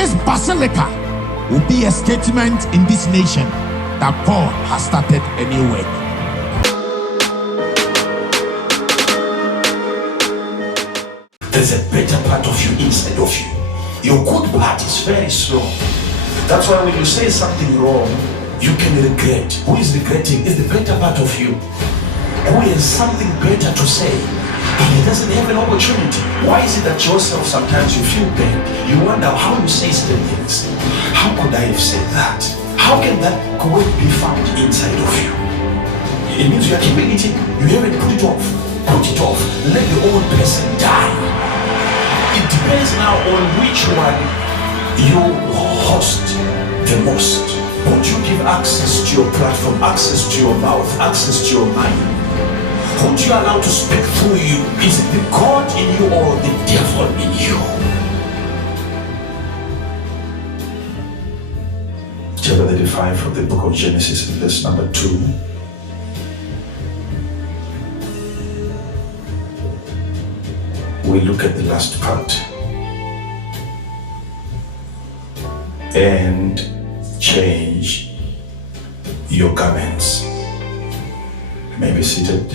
this basilica will be a statement in this nation that God has started a new work. There's a better part of you inside of you. Your good part is very strong. That's why when you say something wrong, you can regret. Who is regretting is the better part of you, who has something better to say, but he doesn't have an opportunity. Why is it that yourself sometimes you feel bad? You wonder how you say certain things. How could I have said that? How can that word be found inside of you? It means you are keeping it in. You haven't put it off. Put it off. Let the old person die. It depends now on which one you host the most. Would you give access to your platform, access to your mouth, access to your mind? Would you allow to speak through you? Is it the God in you or the devil in you? Chapter 35 of the book of Genesis, verse number 2. We look at the last part. And change your garments. You may be seated.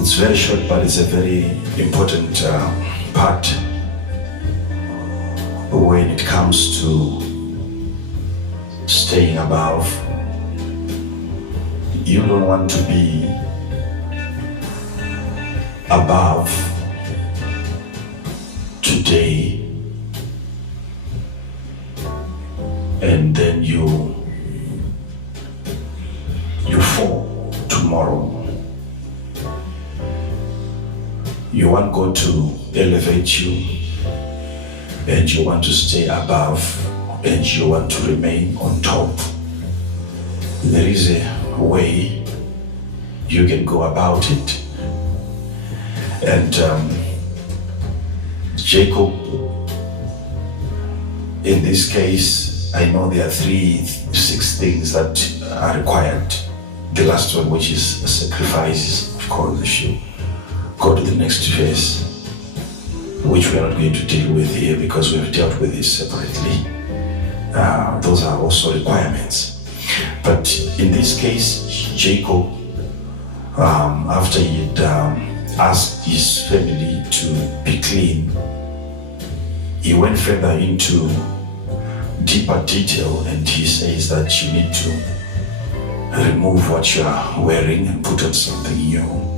It's very short, but it's a very important part when it comes to staying above. You don't want to be above today and then you fall tomorrow. You want God to elevate you and you want to stay above and you want to remain on top. There is a way you can go about it. And Jacob, in this case, I know there are 6 things that are required. The last one, which is sacrifices, of course, if you go to the next verse, which we are not going to deal with here because we've dealt with this separately. Those are also requirements. But in this case, Jacob, after he'd asked his family to be clean, he went further into deeper detail and he says that you need to remove what you are wearing and put on something new.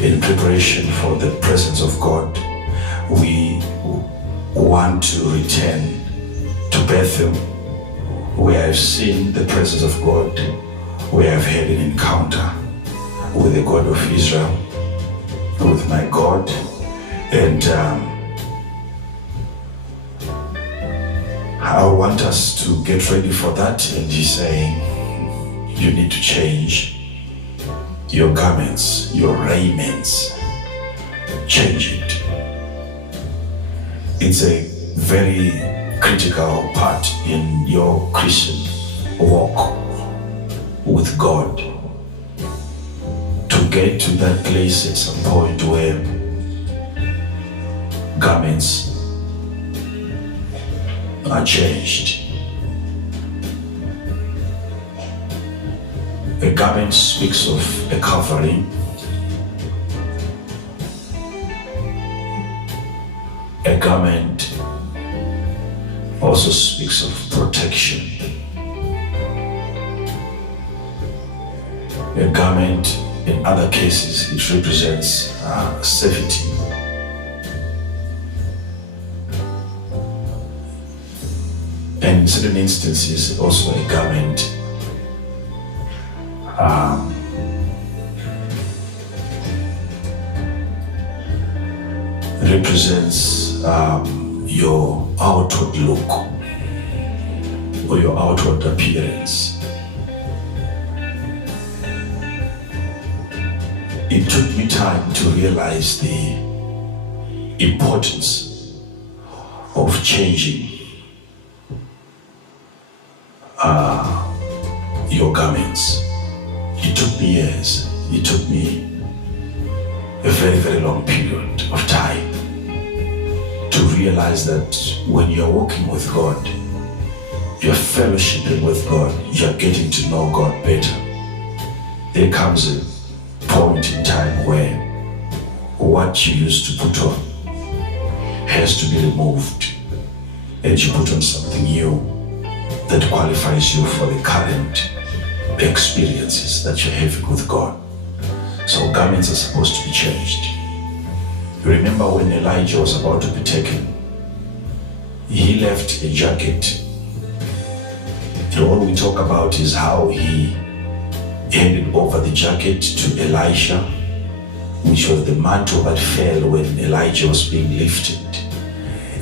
In preparation for the presence of God, we want to return to Bethel, where I've seen the presence of God, where I've had an encounter with the God of Israel, with my God. And I want us to get ready for that. And he's saying, you need to change your garments, your raiments. Change it. It's a very critical part in your Christian walk with God, to get to that place at some point where garments are changed. A garment speaks of a covering. A garment also speaks of protection. A garment, in other cases, it represents safety. And in certain instances, also a garment represents your outward look or your outward appearance. It took me time to realize the importance of changing your garments. It took me years. It took me a very, very long period of time to realize that when you're walking with God, you're fellowshipping with God, you're getting to know God better. There comes a point in time where what you used to put on has to be removed, and you put on something new that qualifies you for the current experiences that you're having with God. So garments are supposed to be changed. You remember when Elijah was about to be taken, he left a jacket. And all we talk about is how he handed over the jacket to Elisha, which was the mantle that fell when Elijah was being lifted.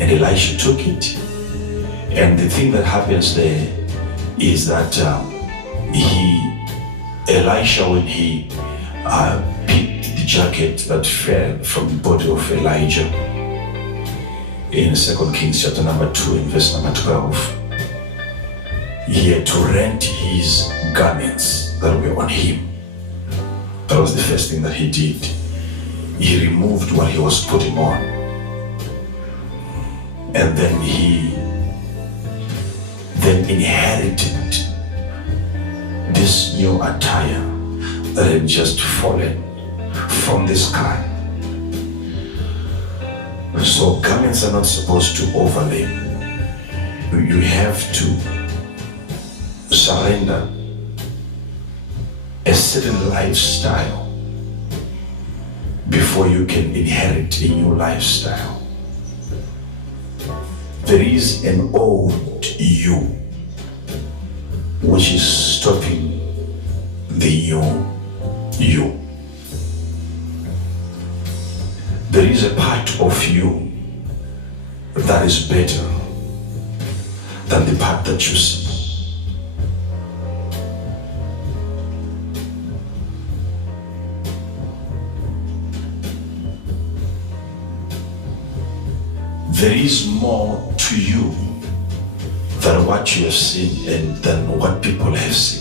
And Elisha took it. And the thing that happens there is that Elisha, when he picked the jacket that fell from the body of Elijah in 2 Kings chapter number 2 and verse number 12, he had to rent his garments that were on him. That was the first thing that he did. He removed what he was putting on, and then he inherited this new attire that had just fallen from the sky. So garments are not supposed to overlay. You have to surrender a certain lifestyle before you can inherit a new lifestyle. There is an old you which is stopping the new you. There is a part of you that is better than the part that you see. There is more to you than what you have seen and than what people have seen.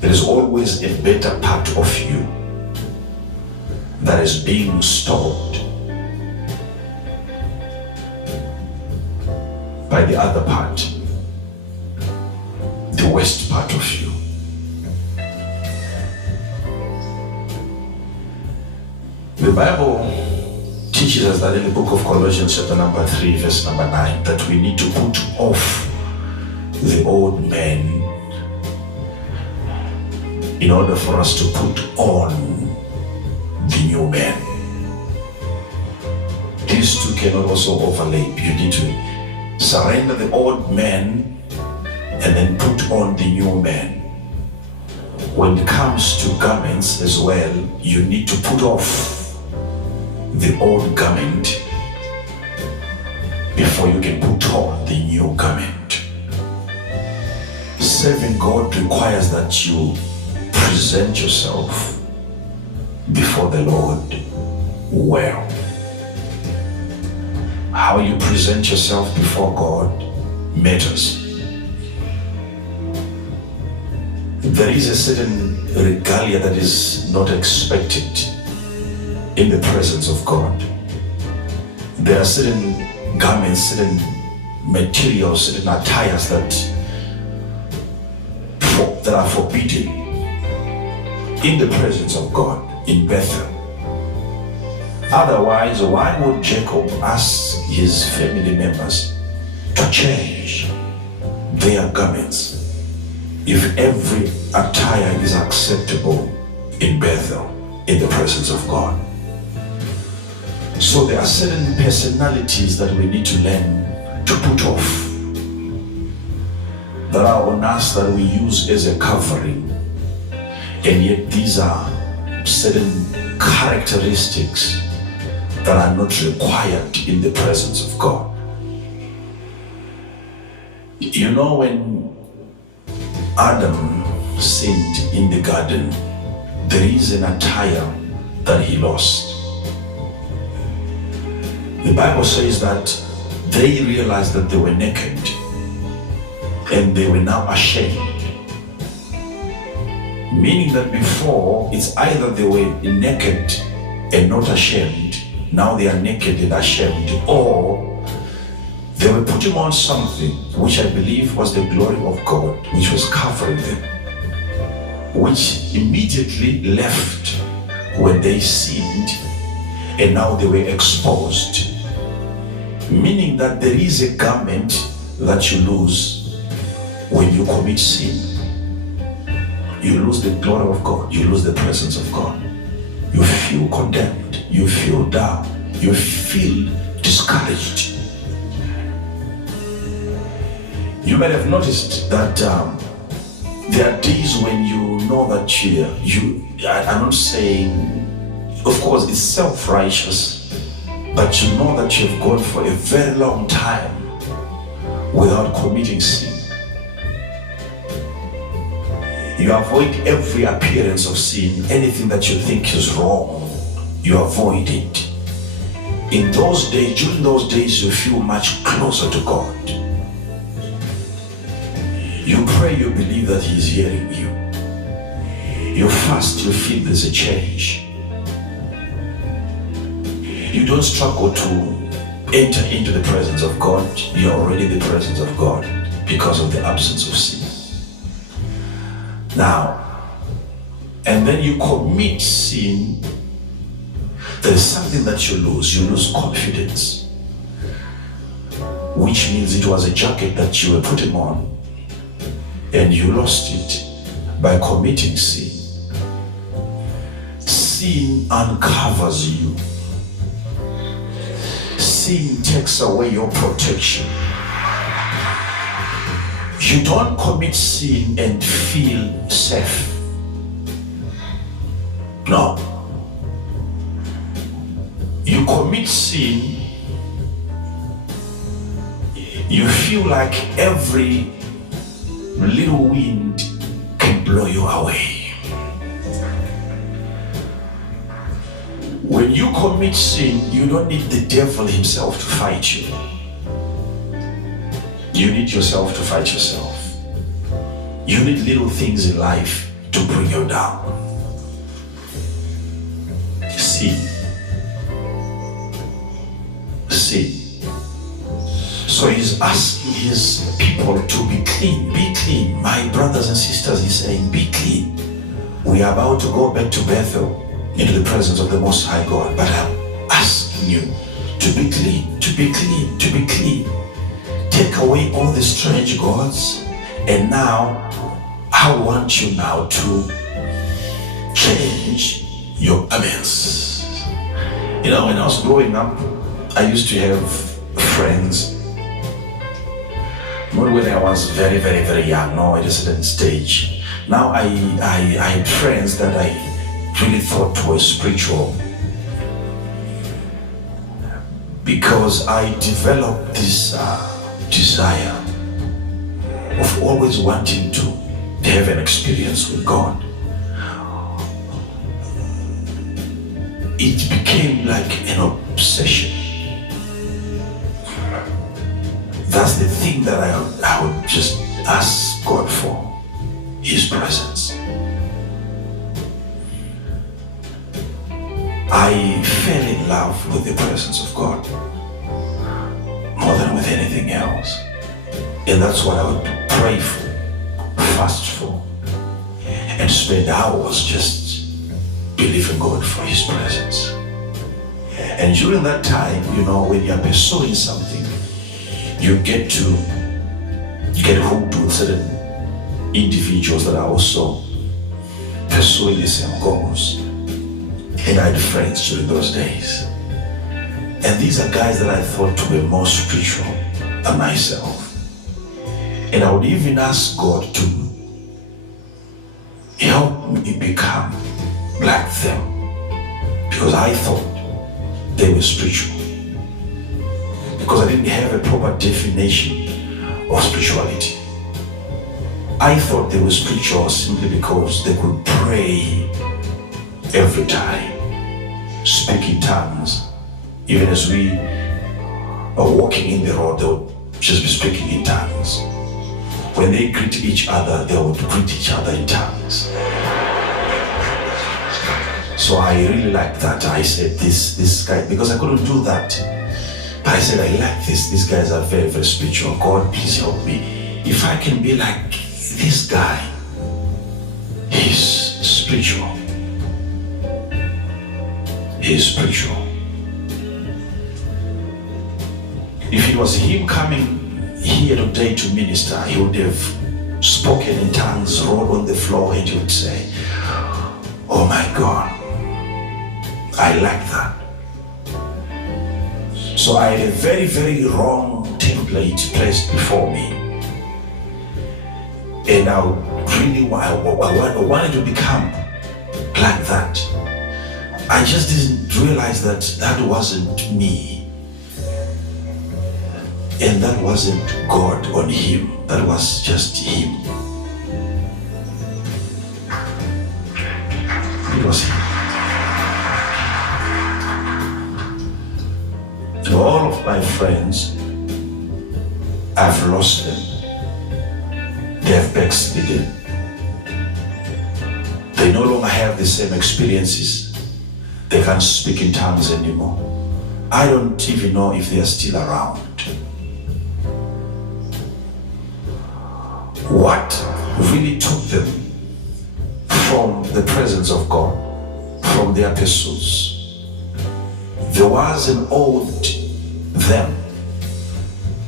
There is always a better part of you that is being stopped by the other part, the worst part of you. The Bible teaches us that in the book of Colossians chapter number 3 verse number 9 that we need to put off the old man in order for us to put on the new man. These two cannot also overlap. You need to surrender the old man and then put on the new man. When it comes to garments as well, you need to put off the old garment before you can put on the new garment. Serving God requires that you present yourself before the Lord well. How you present yourself before God matters. There is a certain regalia that is not expected in the presence of God. There are certain garments, certain materials, certain attires that are forbidden in the presence of God in Bethel. Otherwise, why would Jacob ask his family members to change their garments if every attire is acceptable in Bethel in the presence of God? So there are certain personalities that we need to learn to put off, that are on us, that we use as a covering, and yet these are certain characteristics that are not required in the presence of God. You know, when Adam sinned in the garden, there is an attire that he lost. The Bible says that they realized that they were naked and they were now ashamed. Meaning that before, it's either they were naked and not ashamed, now they are naked and ashamed, or they were putting on something which I believe was the glory of God, which was covering them, which immediately left when they sinned, and now they were exposed. Meaning that there is a garment that you lose when you commit sin. You lose the glory of God, you lose the presence of God. You feel condemned, you feel down, you feel discouraged. You might have noticed that there are days when you know that I'm not saying, of course, it's self-righteous, but you know that you've gone for a very long time without committing sin. You avoid every appearance of sin, anything that you think is wrong, you avoid it. In those days, during those days, you feel much closer to God. You pray, you believe that He is hearing you. You fast, you feel there's a change. You don't struggle to enter into the presence of God. You're already in the presence of God because of the absence of sin. Now, and then you commit sin, there is something that you lose confidence, which means it was a jacket that you were putting on and you lost it by committing sin. Sin uncovers you. Sin takes away your protection. You don't commit sin and feel safe. No. You commit sin, you feel like every little wind can blow you away. When you commit sin, you don't need the devil himself to fight you. You need yourself to fight yourself. You need little things in life to bring you down. Sin. So he's asking his people to be clean, be clean. My brothers and sisters, he's saying, be clean. We are about to go back to Bethel into the presence of the Most High God, but I'm asking you to be clean, to be clean, to be clean. Take away all the strange gods, and now I want you now to change your garments. You know, when I was growing up, I used to have friends. Not when I was very, very, very young, no, at a certain stage. Now I had friends that I really thought were spiritual, because I developed this desire of always wanting to have an experience with God. It became like an obsession. That's the thing that I would just ask God for, His presence. I fell in love with the presence of God more than with anything else. And that's what I would pray for, fast for, and spend hours just believing God for His presence. And during that time, you know, when you're pursuing something, you get hooked with certain individuals that are also pursuing the same goals. And I had friends during those days. And these are guys that I thought were more spiritual than myself. And I would even ask God to help me become like them, because I thought they were spiritual. Because I didn't have a proper definition of spirituality. I thought they were spiritual simply because they could pray every time, speak in tongues. Even as we are walking in the road, they would just be speaking in tongues. when they greet each other, they would greet each other in tongues. So I really liked that. I said, this guy, because I couldn't do that. But I said, I like this. These guys are very, very spiritual. God, please help me. If I can be like this guy, he's spiritual. He's spiritual. If it was him coming here today to minister, he would have spoken in tongues, rolled on the floor, and he would say, oh my God, I like that. So I had a very, very wrong template placed before me. And I wanted to become like that. I just didn't realize that that wasn't me. And that wasn't God on him. That was just him. It was him. And all of my friends, I've lost them. They have backslidden. They no longer have the same experiences. They can't speak in tongues anymore. I don't even know if they are still around. What really took them from the presence of God, from their pursuits? There was an old them,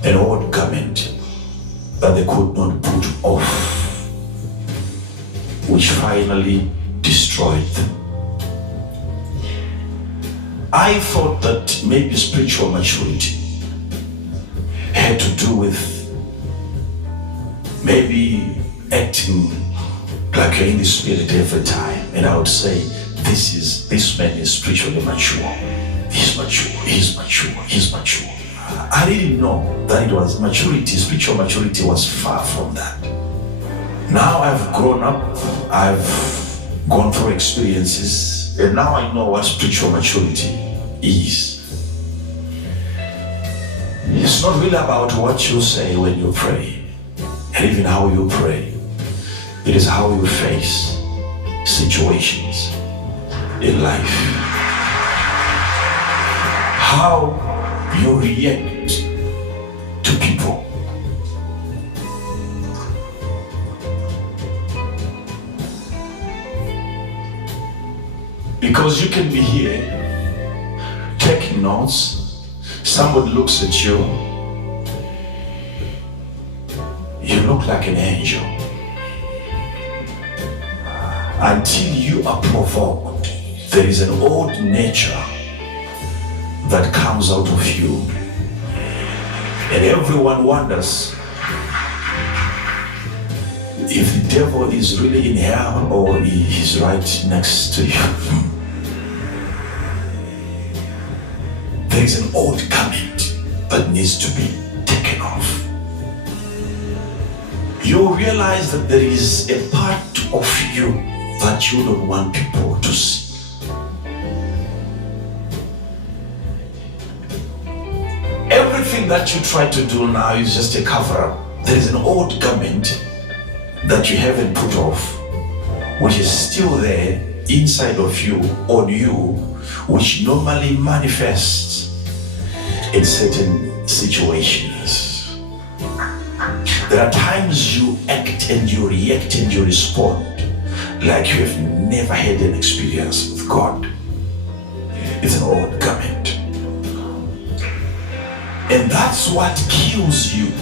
an old garment that they could not put off, which finally destroyed them. I thought that maybe spiritual maturity had to do with maybe acting like you're in the spirit every time. And I would say, this man is spiritually mature. He's mature, he's mature, he's mature. I didn't know that it was maturity. Spiritual maturity was far from that. Now I've grown up, I've gone through experiences, and now I know what spiritual maturity is. It's not really about what you say when you pray, and even how you pray. It is how you face situations in life, how you react to people. Because you can be here taking notes, somebody looks at you, you look like an angel. Until you are provoked, there is an old nature that comes out of you, and everyone wonders if the devil is really in hell or he's right next to you. There is an old garment that needs to be taken off. You realize that there is a part of you that you don't want people to see. Everything that you try to do now is just a cover-up. There is an old garment that you haven't put off, which is still there inside of you, on you, which normally manifests in certain situations. There are times you act and you react and you respond like you have never had an experience with God. It's an old garment. And that's what kills you.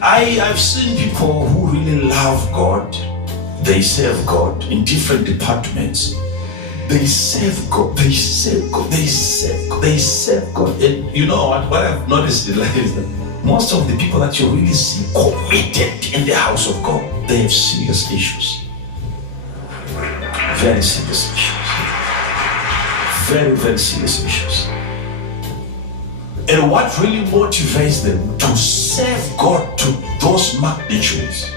I've seen people who really love God. They serve God in different departments. They serve God, they serve God, they serve God, they serve God. And you know what I've noticed in life is that most of the people that you really see committed in the house of God, they have serious issues. Very serious issues. Very, very serious issues. And what really motivates them to serve God to those magnitudes,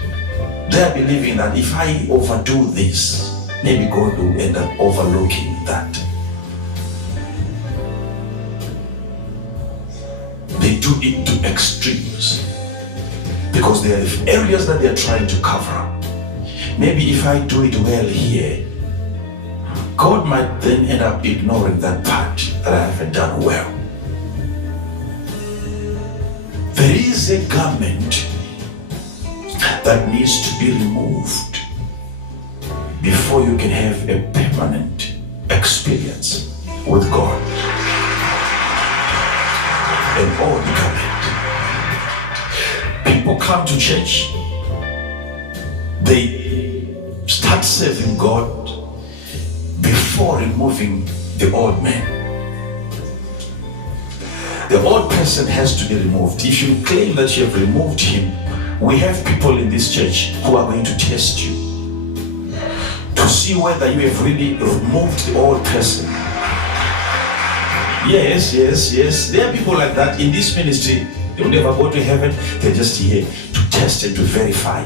they're believing that if I overdo this, maybe God will end up overlooking that. They do do it to extremes, because there are areas that they're trying to cover up. Maybe if I do it well here, God might then end up ignoring that part that I haven't done well. There is a garment that needs to be removed before you can have a permanent experience with God. An old garment. People come to church, they start serving God before removing the old man. The old person has to be removed. If you claim that you have removed him, we have people in this church who are going to test you to see whether you have really removed the old person. Yes. There are people like that in this ministry. They will never go to heaven. They're just here to test and to verify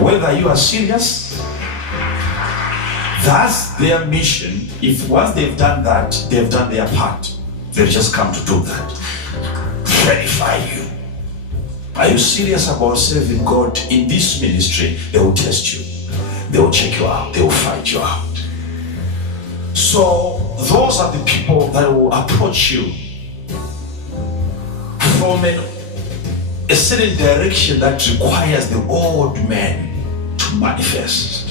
whether you are serious. That's their mission. If once they've done that, they've done their part. They've just come to do that. Verify you. Are you serious about serving God in this ministry? They will test you. They will check you out. They will find you out. So those are the people that will approach you from a certain direction that requires the old man to manifest.